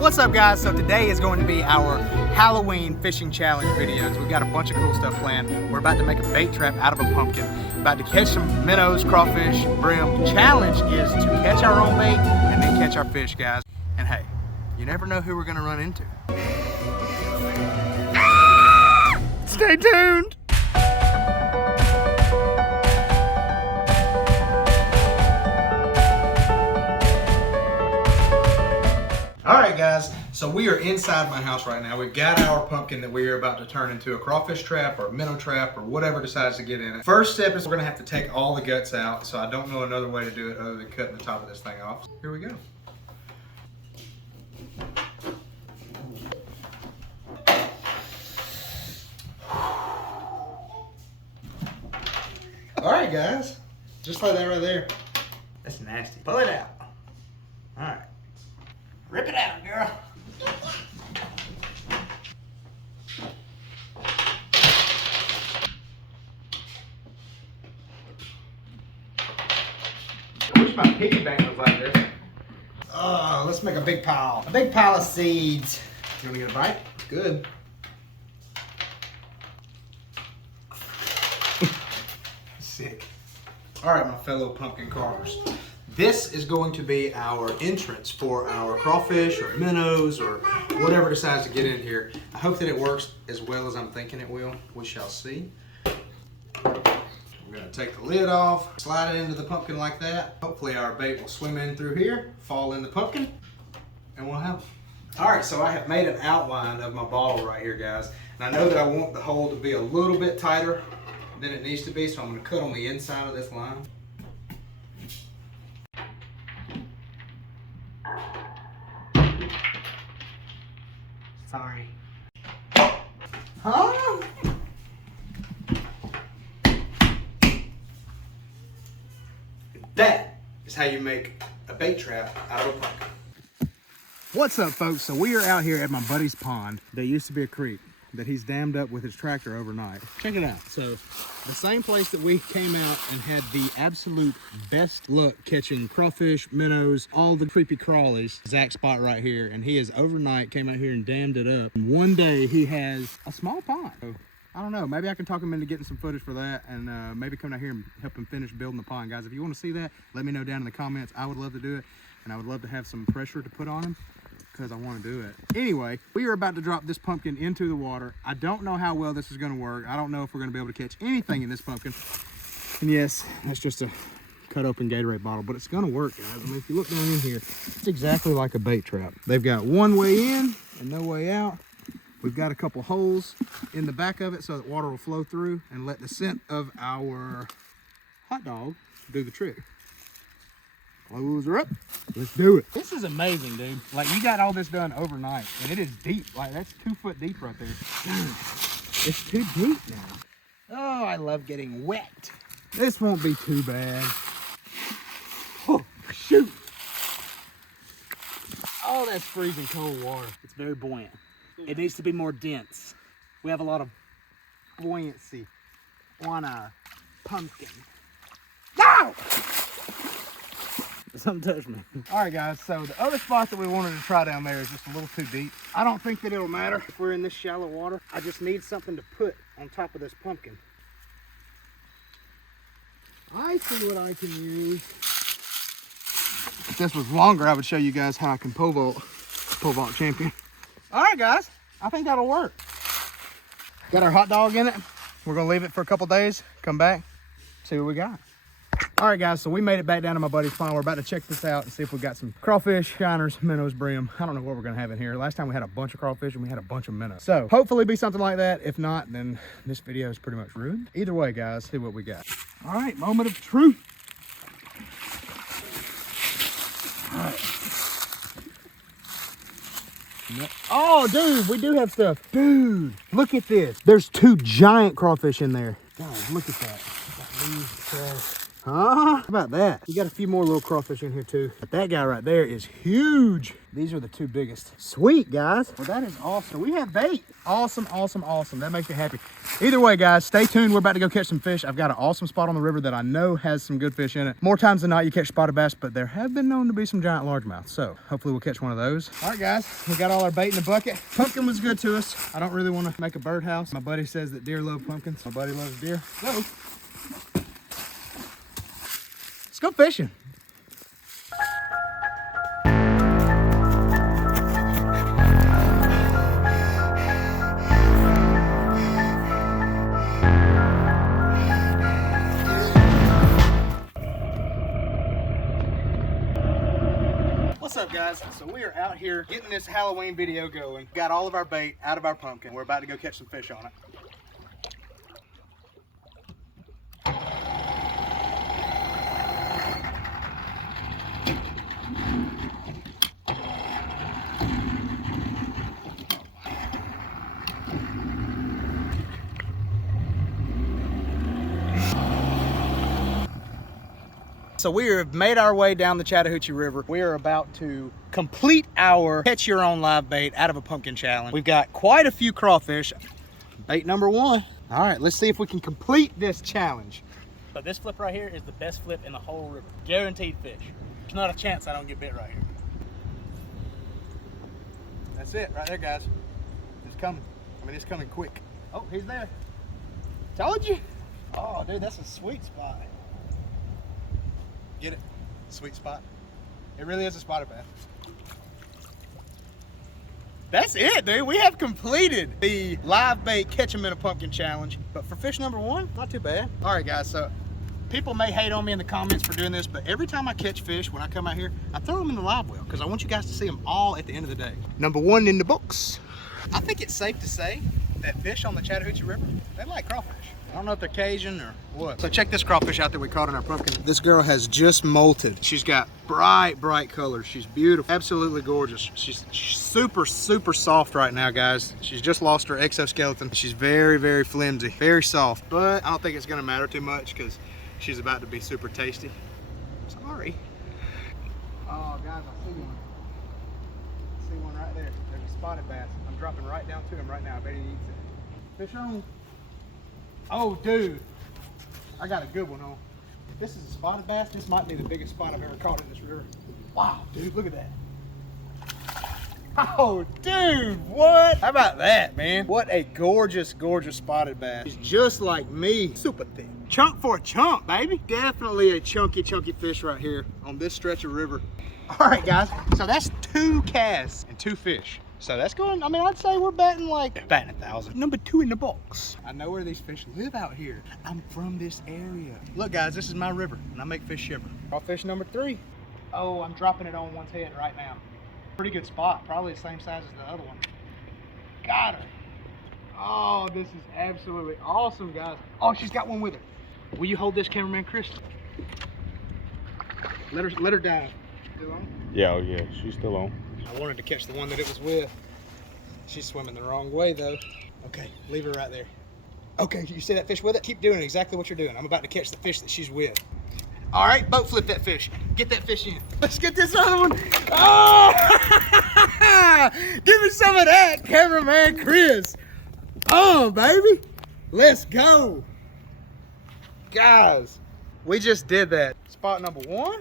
What's up, guys? So today is going to be our Halloween fishing challenge videos. We've got a bunch of cool stuff planned. We're about to make a bait trap out of a pumpkin. About to catch some minnows, crawfish, brim. Challenge is to catch our own bait and then catch our fish, guys. And hey, you never know who we're gonna run into. Stay tuned. Alright guys, so we are inside my house right now. We've got our pumpkin that we are about to turn into a crawfish trap or a minnow trap or whatever decides to get in it. First step is we're going to have to take all the guts out, so I don't know another way to do it other than cutting the top of this thing off. Here we go. Alright guys, just like that right there. That's nasty. Pull it out. Alright. Rip it out, girl. I wish my piggy bank was like this. Oh, let's make a big pile. A big pile of seeds. You want to get a bite? Good. Sick. All right, my fellow pumpkin carvers. This is going to be our entrance for our crawfish or minnows or whatever decides to get in here. I hope that it works as well as I'm thinking it will. We shall see. We're going to take the lid off, slide it into the pumpkin like that. Hopefully our bait will swim in through here, fall in the pumpkin, and we'll have it. All right, so I have made an outline of my bottle right here, guys. And I know that I want the hole to be a little bit tighter than it needs to be, so I'm going to cut on the inside of this line. Sorry. Huh? That is how you make a bait trap out of a pumpkin. What's up, folks? So we are out here at my buddy's pond. There used to be a creek that he's dammed up with his tractor overnight. Check it out. So the same place that we came out and had the absolute best luck catching crawfish, minnows, all the creepy crawlies, Zach's spot right here. And he has overnight came out here and dammed it up. And one day he has a small pond. So, I don't know, maybe I can talk him into getting some footage for that and maybe come out here and help him finish building the pond. Guys, if you want to see that, let me know down in the comments. I would love to do it, and I would love to have some pressure to put on him, because I want to do it. Anyway, we are about to drop this pumpkin into the water. I don't know how well this is going to work. I don't know if we're going to be able to catch anything in this pumpkin. And yes, that's just a cut open Gatorade bottle, but it's going to work, guys. I mean, if you look down in here, it's exactly like a bait trap. They've got one way in and no way out. We've got a couple holes in the back of it so that water will flow through and let the scent of our hot dog do the trick. Close her up. Let's do it. This is amazing, dude. Like, you got all this done overnight, and it is deep. Like, that's 2 foot deep right there. Dude, it's too deep now. Oh, I love getting wet. This won't be too bad. Oh, shoot. Oh, that's freezing cold water. It's very buoyant. It needs to be more dense. We have a lot of buoyancy on a pumpkin. No! Something touched me. All right, guys, so the other spot that we wanted to try down there is just a little too deep. I don't think that it'll matter if we're in this shallow water. I just need something to put on top of this pumpkin. I see what I can use. If this was longer, I would show you guys how I can pole vault champion. All right, guys, I think that'll work. Got our hot dog in it. We're gonna leave it for a couple days, come back, see what we got. All right, guys, so we made it back down to my buddy's pond. We're about to check this out and see if we got some crawfish, shiners, minnows, brim. I don't know what we're gonna have in here. Last time we had a bunch of crawfish and we had a bunch of minnows. So hopefully be something like that. If not, then this video is pretty much ruined. Either way, guys, see what we got. All right, moment of truth. All right. Oh, dude, we do have stuff. Dude, look at this. There's 2 giant crawfish in there. Guys, look at that. How about that? You got a few more little crawfish in here too. But that guy right there is huge. These are the two biggest. Sweet, guys. Well, that is awesome. We have bait. Awesome, awesome, awesome. That makes me happy. Either way, guys, stay tuned. We're about to go catch some fish. I've got an awesome spot on the river that I know has some good fish in it. More times than not, you catch spotted bass, but there have been known to be some giant largemouth. So hopefully we'll catch one of those. All right, guys, we got all our bait in the bucket. Pumpkin was good to us. I don't really want to make a birdhouse. My buddy says that deer love pumpkins. My buddy loves deer. So let's go fishing. What's up, guys? So we are out here getting this Halloween video going. Got all of our bait out of our pumpkin. We're about to go catch some fish on it. So we have made our way down the Chattahoochee River. We are about to complete our catch your own live bait out of a pumpkin challenge. We've got quite a few crawfish. Bait number one. All right, let's see if we can complete this challenge. So this flip right here is the best flip in the whole river. Guaranteed fish. There's not a chance I don't get bit right here. That's it right there, guys. It's coming. I mean, it's coming quick. Oh, he's there. Told you. Oh, dude, that's a sweet spot. Get it? Sweet spot. It really is a spotted bass. That's it, dude. We have completed the live bait catch 'em in a pumpkin challenge. But for fish number one, not too bad. All right, guys, so people may hate on me in the comments for doing this, but every time I catch fish, when I come out here, I throw them in the live well because I want you guys to see them all at the end of the day. Number one in the books. I think it's safe to say that fish on the Chattahoochee River, they like crawfish. I don't know if they're Cajun or what. So check this crawfish out that we caught in our pumpkin. This girl has just molted. She's got bright, bright colors. She's beautiful, absolutely gorgeous. She's super, super soft right now, guys. She's just lost her exoskeleton. She's very, very flimsy, very soft. But I don't think it's gonna matter too much because she's about to be super tasty. Sorry. Oh, guys, I see one. I see one right there. There's a spotted bass. I'm dropping right down to him right now. I bet he eats it. Fish on. Oh, dude, I got a good one on. This is a spotted bass. This might be the biggest spot I've ever caught in this river. Wow, dude, look at that. Oh, dude, what? How about that, man? What a gorgeous, gorgeous spotted bass. He's just like me, super thick. Chunk for a chunk, baby. Definitely a chunky, chunky fish right here on this stretch of river. All right, guys, so that's 2 casts and 2 fish. So that's going, I mean, I'd say we're batting 1,000. Number 2 in the box. I know where these fish live out here. I'm from this area. Look, guys, this is my river, and I make fish shiver. Crawfish number 3. Oh, I'm dropping it on one's head right now. Pretty good spot, probably the same size as the other one. Got her. Oh, this is absolutely awesome, guys. Oh, she's got one with her. Will you hold this, cameraman Chris? Let her dive. Still on? Yeah, oh yeah, she's still on. I wanted to catch the one that it was with. She's swimming the wrong way though. Okay, leave her right there. Okay, you see that fish with it? Keep doing exactly what you're doing. I'm about to catch the fish that she's with. All right, boat flip that fish. Get that fish in. Let's get this other one. Oh! Give me some of that, cameraman Chris. Oh, baby. Let's go. Guys, we just did that. Spot number 1.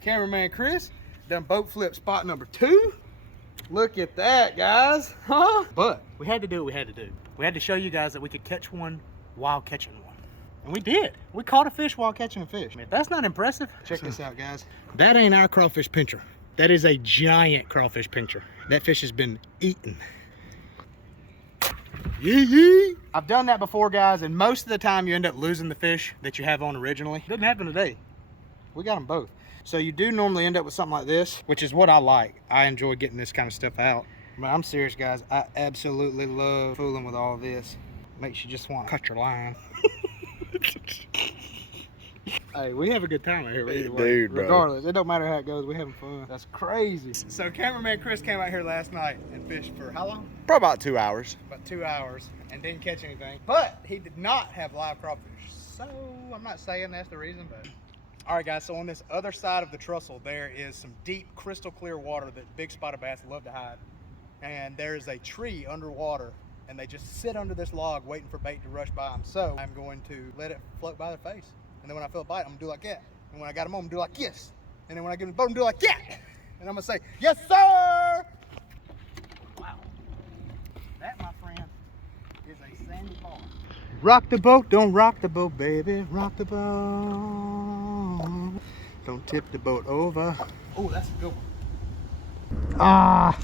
Cameraman Chris done boat flip spot number 2. Look at that, guys. Huh? But We had to do what we had to do. We had to show you guys that we could catch one while catching one. And we did. We caught a fish while catching a fish. I mean, if that's not impressive. Check this out, guys. That ain't our crawfish pincher. That is a giant crawfish pincher. That fish has been eaten. Yee. I've done that before, guys, and most of the time you end up losing the fish that you have on originally. Didn't happen today. We got them both. So you do normally end up with something like this, which is what I like. I enjoy getting this kind of stuff out. But I'm serious, guys. I absolutely love fooling with all this. Makes you just want to cut your line. Hey, we have a good time out here either way. Dude, bro. Regardless, it don't matter how it goes, we having fun. That's crazy. So cameraman Chris came out here last night and fished for how long? Probably about 2 hours. About 2 hours and didn't catch anything. But he did not have live crawfish. So I'm not saying that's the reason, but. All right, guys, so on this other side of the trussel, there is some deep, crystal clear water that big spotted bass love to hide. And there's a tree underwater, and they just sit under this log waiting for bait to rush by them. So I'm going to let it float by their face. And then when I feel a bite, I'm gonna do like that. And when I got them on, I'm gonna do like yes. And then when I get in the boat, I'm gonna do like that. And I'm gonna say, yes, sir! Wow. That, my friend, is a sandy bar. Rock the boat, don't rock the boat, baby. Rock the boat. Don't tip the boat over. Oh, that's a good one. Ah,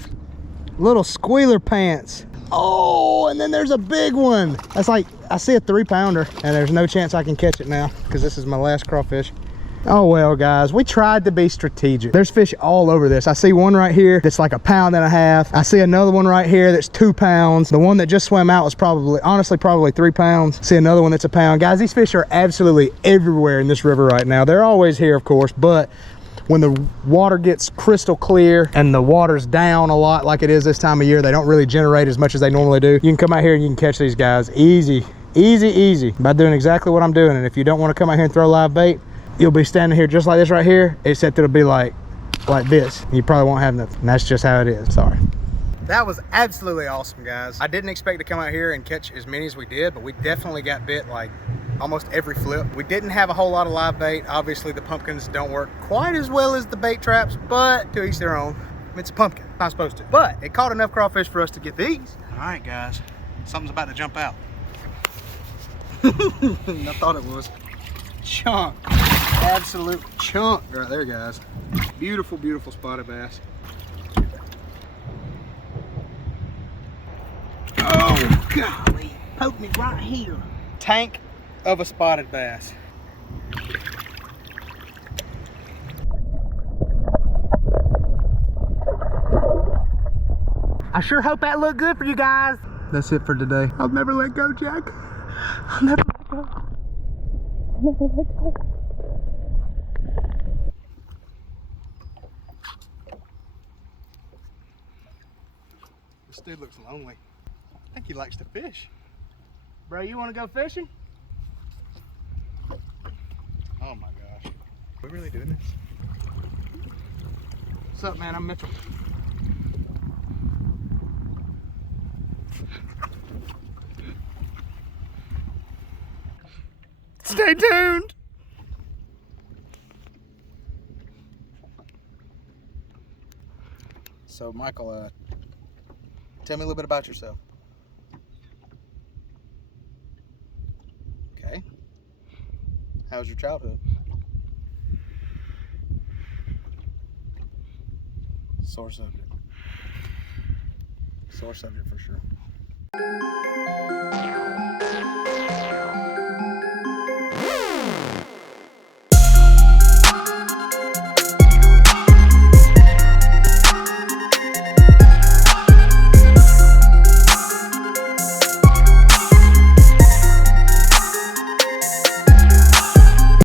little squealer pants. Oh, and then there's a big one. That's like, I see a 3-pounder, and there's no chance I can catch it now because this is my last crawfish. Oh well, guys, we tried to be strategic. There's fish all over this. I see one right here that's like 1.5 pounds. I see another one right here that's 2 pounds. The one that just swam out was probably, honestly, probably 3 pounds. See another one that's 1 pound. Guys, these fish are absolutely everywhere in this river right now. They're always here, of course, but when the water gets crystal clear and the water's down a lot like it is this time of year, they don't really generate as much as they normally do. You can come out here and you can catch these guys easy, easy, easy by doing exactly what I'm doing. And if you don't want to come out here and throw live bait, you'll be standing here just like this right here, except it'll be like this. You probably won't have nothing. And that's just how it is. Sorry. That was absolutely awesome, guys. I didn't expect to come out here and catch as many as we did, but we definitely got bit like almost every flip. We didn't have a whole lot of live bait. Obviously, the pumpkins don't work quite as well as the bait traps, but to each their own. It's a pumpkin. It's not supposed to. But it caught enough crawfish for us to get these. All right, guys. Something's about to jump out. I thought it was. Chunk. Absolute chunk right there, guys. Beautiful, beautiful spotted bass. Oh, golly. Poked me right here. Tank of a spotted bass. I sure hope that looked good for you guys. That's it for today. I'll never let go, Jack. I'll never let go. I'll never let go. This dude looks lonely. I think he likes to fish. Bro, you want to go fishing? Oh my gosh. Are we really doing this? What's up, man? I'm Mitchell. Stay tuned. So, Michael, tell me a little bit about yourself. Okay. How was your childhood? Sore subject. Sore subject for sure.